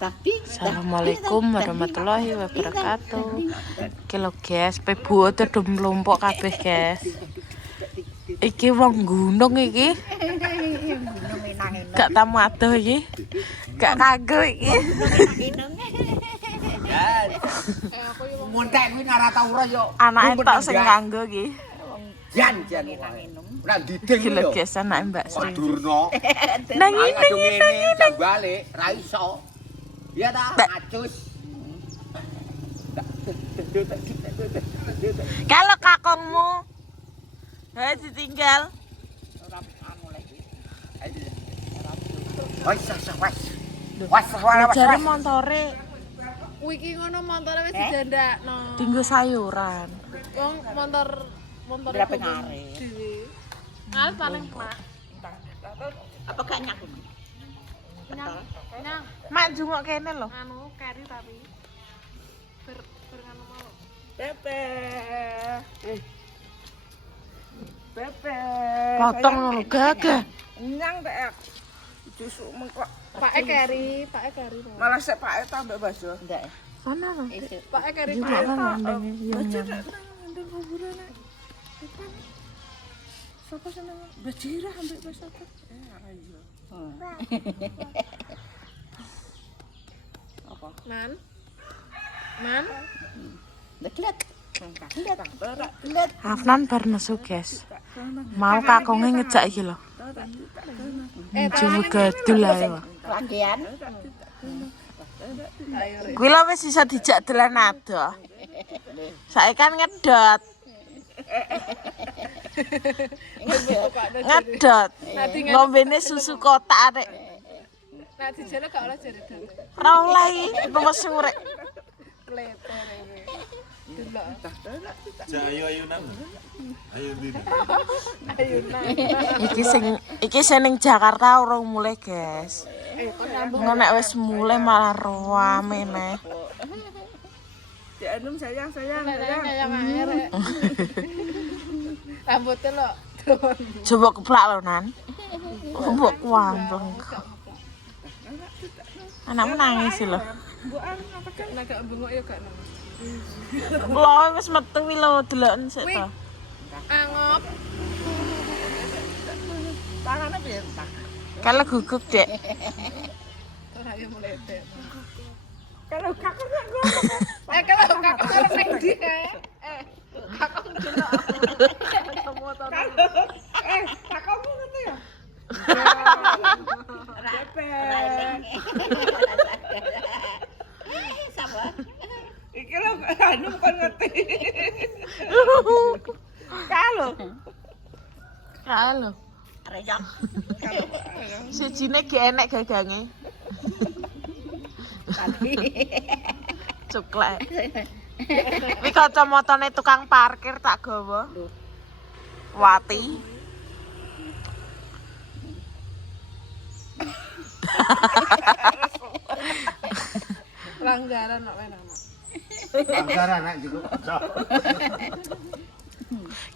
Assalamualaikum warahmatullahi wabarakatuh. Kilo guys, pebu tuh mlumpuk kabeh guys. Iki wong gunung iki. Gak tamu adoh iki. Gak kagok iki. Montek kuwi narata ora yo. Anake tok sing kanggo iki. Jan. Ora diding Kilo yo. guys anake Mbak Sri. Durno. Nang ini. Balik ra iso. Iya ta, ngacus. Kalau kakongmu ditinggal. Jare montore Wiki ngono montore wis dijandakno. tinggo sayuran. Wong motor Berapa ngare? dhewe. Ngal paling mak. Apa gak nyak? Nyang. Nyang. Mak jungok kene lho. Anu kari tapi bernganu mau. Pepe. Pepe. Potong lho gagah. Nyang tak jusuk mengko. Pake kari. Malah sik pake tambah baso. Ndak. Mana lho? Pake kari Juga pake. kan ngandeng yo nyam. Ndang kuburan. Sapa seneng bajirah ambek basa apa? Ayo. Apa? Man. Man. Lihat. Afnan bar nesu guys. Mau kakonge ngejak iki lho. Jumbo gadul ae. Lagian. Kuwi lho wis iso dijak dolan adoh. Saiki kan ngedot. Ngedot. Ngombene susu kotak arek. Nah dijane gak oleh jare dhewe. Ora oleh iki wis ngurek. Kleter iki. Delok. Ayo nang. Ayo ndine. Ayo nang. Iki sing ning Jakarta urung mulai, guys. Ngono nek wis mulai malah rame neh. Ya enum sayang. Sayang arek. Rambutnya lo. Coba keplak lho, Nan. Mbok kuampleng. Anakmu nangis lho. Nek gak bengok ya gak nang. Lho wis metu wi lho deloken sik to. Angop. Tangane piye? Kalau guguk, Dek. Ora ya mulai dek. Kalau kakak gak Kalau kakak arep ning ndi kae? Kakak delok. Motor. kakakmu ngerti ya? Pepe. Iki lho anu kon ngerti. Kalau Rejak. sijine ge enek gagange. Cuklek. Iki kacamatane tukang parkir tak gawa. Wati. Langgaran kok enak. Anggaran nek juga.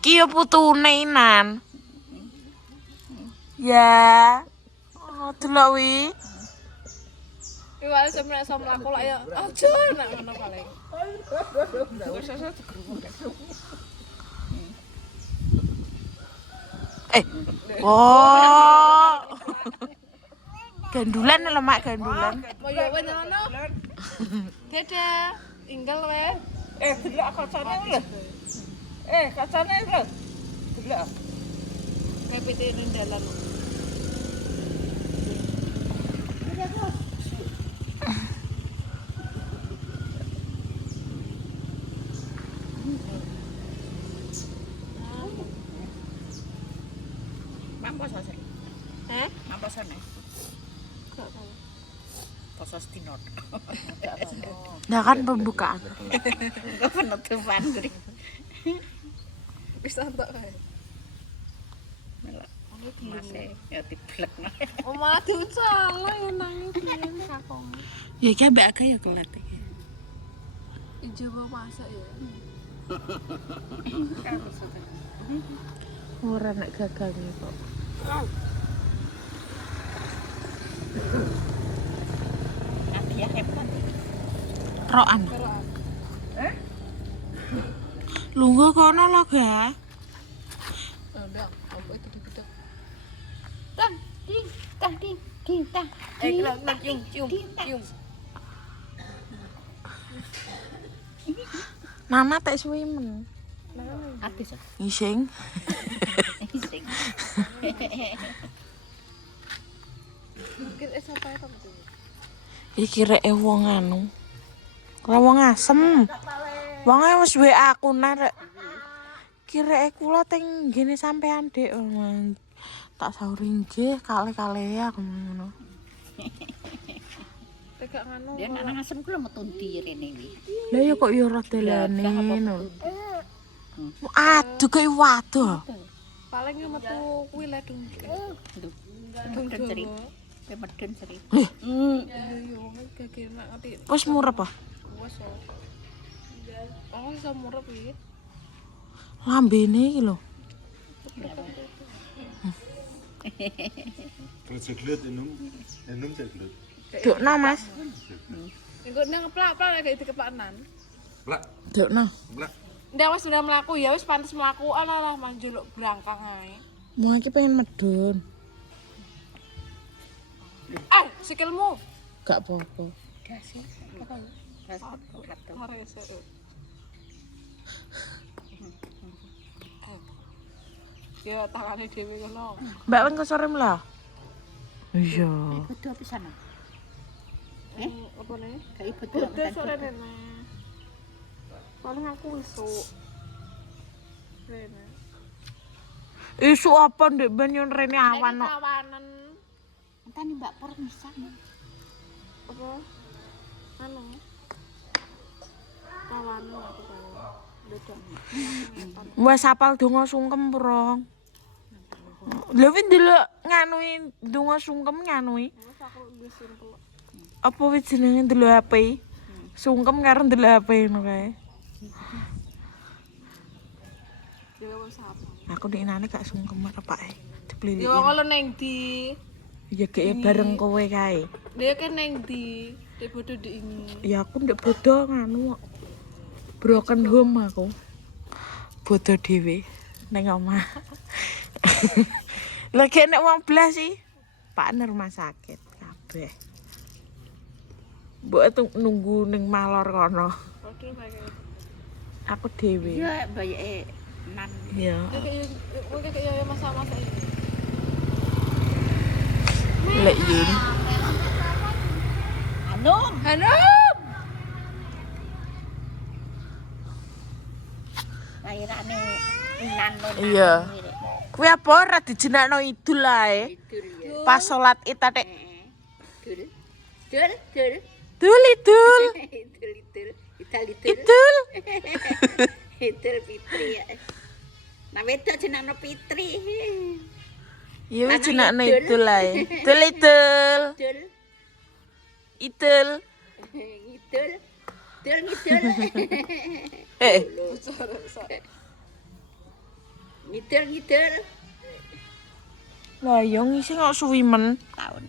Ki yo putune Nan. Ya. Oh, delok wi. Iwal sampe iso mlaku lak ya aja nek ngono paling. Oh. Gandulan lho mak gandulan. Mau yo wis ngono. Dadah. Tinggal wae. Delok kacane lho. Kacane lho. Delok. Kayak pite ning dalan. Mampo sose. Heh? Mampo sone. Gak tahu. Posos tinot. Nah kan pembukaan. Enggak penutupan kuwi. Wis entuk kae. Masih ya diblek. Oh malah diusalah ya nangis pian kakong. Ya iki mbak Aga ya kelet iki. Ijo bae masak ya. Ora nek gagange kok. Nanti ya Rokan. Lungguh kono lho, Ga. Udah, apa itu gitu. Tang, ding, tang, ding, ding, tang. Kelak cium. Mama tak suwi men. Habis. Ngising. Ising. Mungkin siapa itu betul. Iki rek wong anu. Ora wong asem. Wonge wis WA aku narek. Kireke kula teng ngene sampean Dik. Tak sauri nggih kale-kale aku ngono. Tegak nganu. Dia nang asem kula metu ndi rene iki. Lah ya kok ya ora delane ngono. Aduh kaya waduh. Paling yo metu kuwi le dung. Medun seri. Medun seri. Yo gege nek ngerti. Wis murep ah. Wes. Oh, iso murep iki. Lambene iki lho. Terus seglet enum seglet. Dukna Mas. Engko nang plak-plak kayak dikeplakan. Blak, Dukna. blak. Ndak wis sudah mlaku ya wis pantes mlaku alah manjuluk brangkang ae. Mau iki pengen medun. Ah, sikilmu. Gak apa-apa. Dasi. Ora iso. Ya tangane dhewe ngono. Mbak wen kesorem lah. Iya. Bedo pisan. Apa nih? Kayak bedo. Udah sore nene. Paling aku iso. Rene. Isu apa ndek ben yon rene awan kok. Kawanan Entane Mbak Pur pisan. apa? Anu. Kawanan aku kan. Beda. Wes apal donga sungkem prong. Lha wis ndelok nganui donga sungkem nganui. Wes aku wis simpel. Apa wis jenenge ndelok HP? Sungkem karo ndelok HP ngono kae. Ya wis apa? Aku ndekne gak sungkem arep pake dipliliki. Yo kalau neng di Ya gek bareng kowe kae. dia kan neng di bodoh diingi. Ya aku ndek bodo nganu. Broken home aku. Bodo dhewe ning omah. Lagi nek wong blas sih. Pak nang rumah sakit kabeh. Mbok nunggu ning malor kono. Waduh kayak Aku dhewe. Ya bayake nan. Ya. kayak masa-masa ini. Lek Yun. Hanum. Lairane nan. Iya. Kuwi apa ora dijenakno idul ae. Pas salat Id atik. Dul. Dul idul. Idul. Idul. Idul Fitri ya. Nah wedok jenengno Fitri. Ya wis jenakno idul ae. Dul idul. Dul. Idul. Ngidul. Ngidul. Lah yo ngisi kok suwi men. Tahun.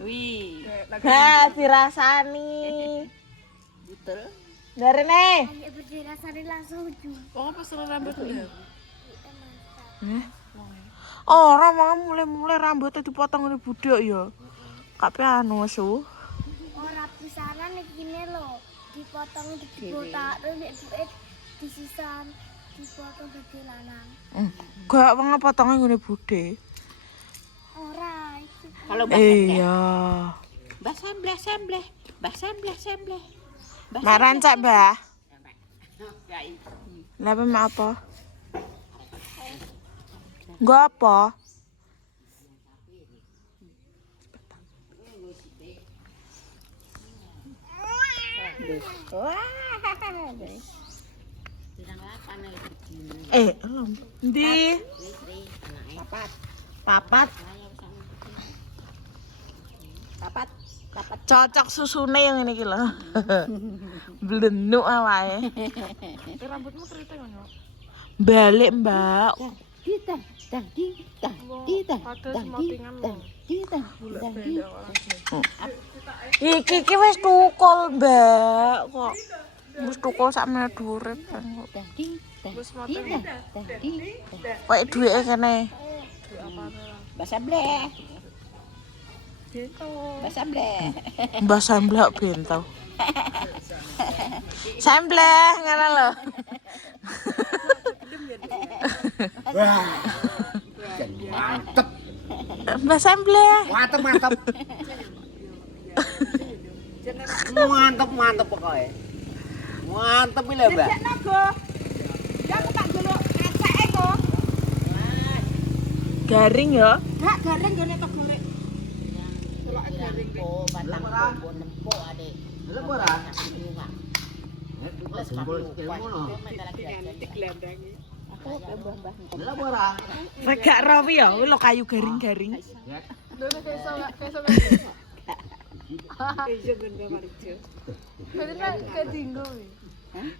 Wih. Ha dirasani. Betul. Darene. Oh pas rambut udah. Ora mau mulai rambutnya dipotong oleh budak ya. Kape anu su. Ora pisanan iki ne lho, dipotong dibotak terus nek duit disisan dipotong dadi lanang. Gak wong potonge ngene bude. Ora iki Kalau Iya. Mbah sembleh. Mak rancak, Mbah. Lah apa? Gak apa? Ndi? Papat. Cocok susune yang ini iki lho. Blenuk awake. Rambutmu keriting ngono. Balik, Mbak. Padahal semotingan Iki wis tukul, Mbak. Kok wis tukul sak menit urip kan kok. wis semotingan. Kok duwike kene. Bahasa bleh. Bahasa bleh. Mbah Samblak bento. Samblak ngono lho. Mantep. Mbah Samblak. Mantap. Mantap pokoknya. Mantap ini lho, Mbak. Garing ya. Gak rawi ya, lho kayu garing-garing. Dulu keso. Berarti kayak dinggo.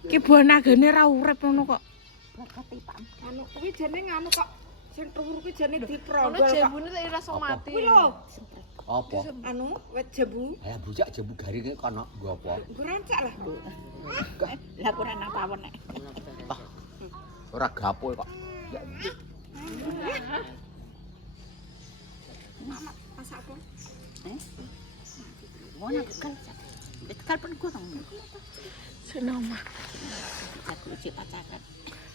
Ki bonagane ra urip ngono kok. Anu kuwi jane nganu kok. Sing turu kuwi jane Ono diprogol kok. jambune tak langsung mati. Kuwi lho, Apa? anu wit jambu. Ya bujak jambu garing kono nggo apa? Gurancak lah. Lah kurang apa nek. Ora gapo kok. Masak apa? Mau nakal. Nakal pun gua nang. Senoma. Aku cek pacaran.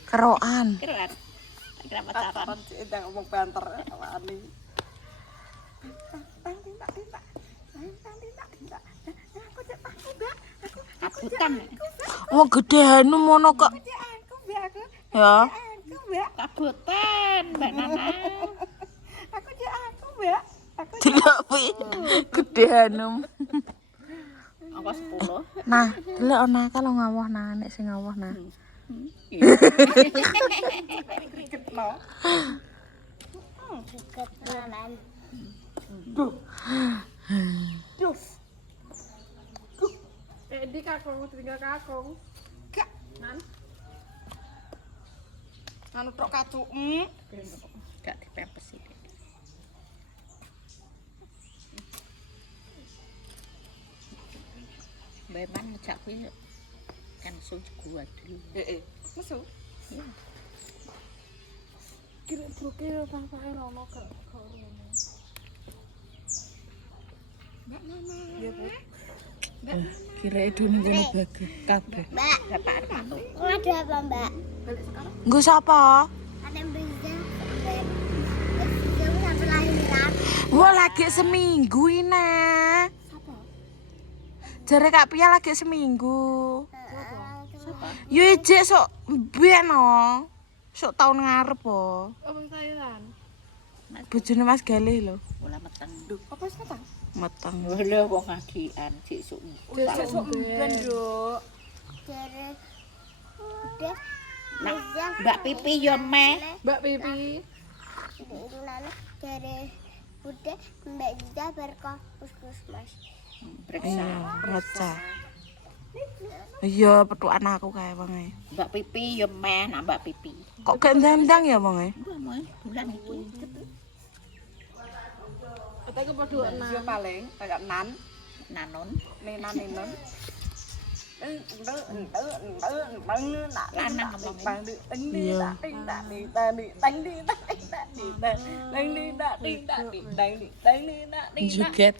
Keroan. Kira pacaran. Cek ngomong banter awake. Kabutan. Oh gede hanu mono kok. Ya. Kabutan, Mbak Nana. Delok pi. Gede hanu. Angka 10. Nah, delok ana kalau ngawah nah nek sing ngawah nah. Ketelan. Di kakung tinggal kakung. Gak. Anu tok kacuk. Gak dipepes iki. Beman ngejak kuwi kan gua dulu. Heeh. Mesu. Kira bruke bapake rono gak ngono. Kira edune ngene bagus kabeh. Mbak, Bapak arep mantu. ada apa, Mbak? Nggo sapa? Ada Mbak. Jauh sampai lahiran. Wah lagi seminggu ini. Jare Kak Pia lagi seminggu. Yo ijek sok mbiyen no. Sok taun ngarep po. Wong Thailand. Bojone Mas Galih lho. Ora meteng. Apa wis metang? Meteng. Lho wong ngagian sesuk. Sesuk mben, Nduk. Dari udah Nah, Mbak Pipi yo meh. Mbak Pipi. lalu dari udah Mbak Jija berkah puskesmas. Periksa. Raca. Iya, petukan aku kae wonge. Mbak Pipi yo meh, nah Mbak Pipi. Kok gak ndang-ndang ya wonge? Gua mau bulan iki. Katanya ke padha Yo paling kayak nan, Nanon. nenan. Joget.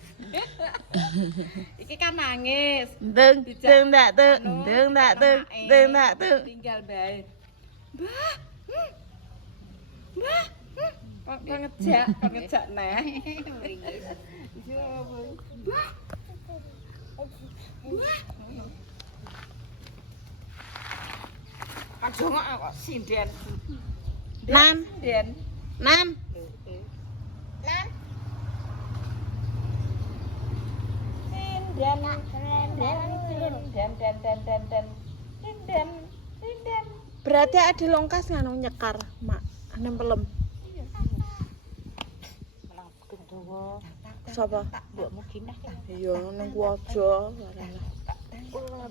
Iki kan nangis. Deng deng dak deng deng dak deng deng dak deng. Tinggal bae. Mbah. Kok ngejak neh. Pak Jongo kok sinden. Nan, Den. nan. Berarti ada longkas nganu nyekar, Mak. Nempelem. Sapa? Mbokmu kinah ta. Iya, ning ku aja.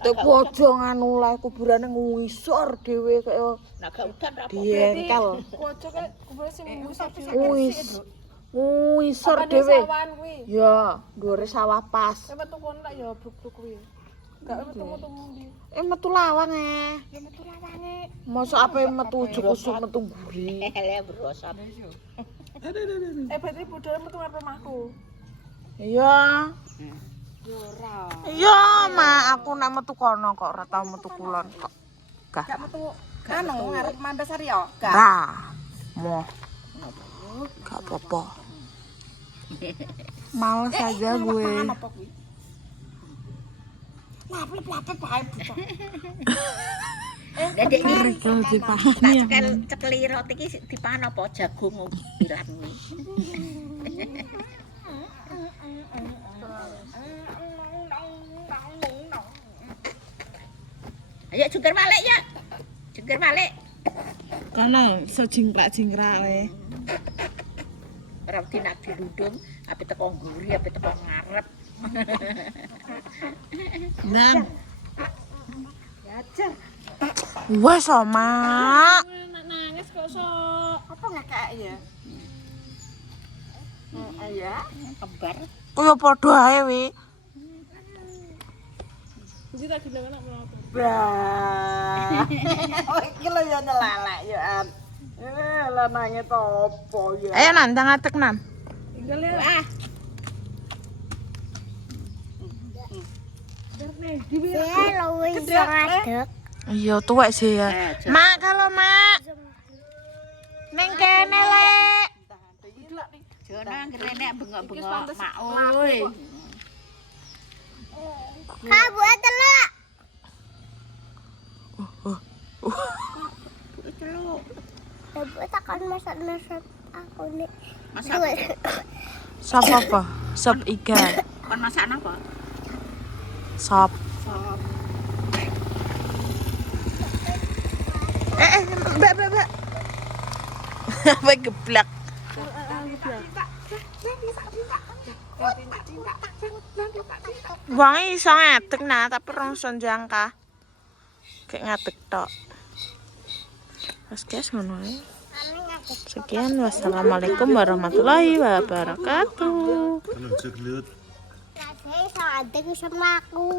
Tek aja nganu lah kuburane ngisor dhewe kaya Nah gak udan ra apa. diengkel. Kocok kan kubur sing musa Wis. ngisor Apa nih dhewe. sawan kuwi? Ya, dhuwure sawah pas. Metu kono tak ya bruk-bruk kuwi. Gak metu-metu ndi. Metu lawang Ya metu lawange. Mosok ape metu ujug-ujug metu mburi. Hele brosot. Berarti budale metu ngarep omahku. Iya. Ya ora. Iya, Ma, aku nek metu kono kok ora tau metu kulon kok. Gak. Gak metu anu ngarep Mandasari ya? Gak. Ra. Moh. Gak apa-apa. Males aja gue. Apa kuwi? Lapep-lapep bae bocah. Dedek iki Rekel dipahami ya. cekeli roti iki dipangan apa jagung bilang kuwi. Ayo jungkir balik ya. Jungkir balik. Kono sejingkrak-jingkrak wae. Ora dinak dirundung, ape teko mburi, ape teko ngarep. Dan Yajar. wes Mak. Nangis kok sok. Apa enggak kayak ya? Ya. Kembar. Kuwi padha ae wi. Jadi tak gendang anak melaku. Bah. Oh, iki lho ya nyelalak ya, An. Lanange topo ya. Ayo Nan, tangatek Nan. Tinggal ya. Ah, Saya lo wis ngadeg. Iya tuwek sih ya. Mak kalau Mak. Ning kene Lek. jono ngrene bengok-bengok mak oi. Kabu teluk. Celuk. Kabu takkan masak-masak aku nih. Masak. Sop apa? Sop iga. Kon masak napa? Sop. Mbak. Apa geblak? Wangi iso ngadeg nah, tapi rong iso jangka. Kayak ngadeg tok. Wes guys ngono ae. Sekian, wassalamualaikum warahmatullahi wabarakatuh. Saya ngadeg sama aku.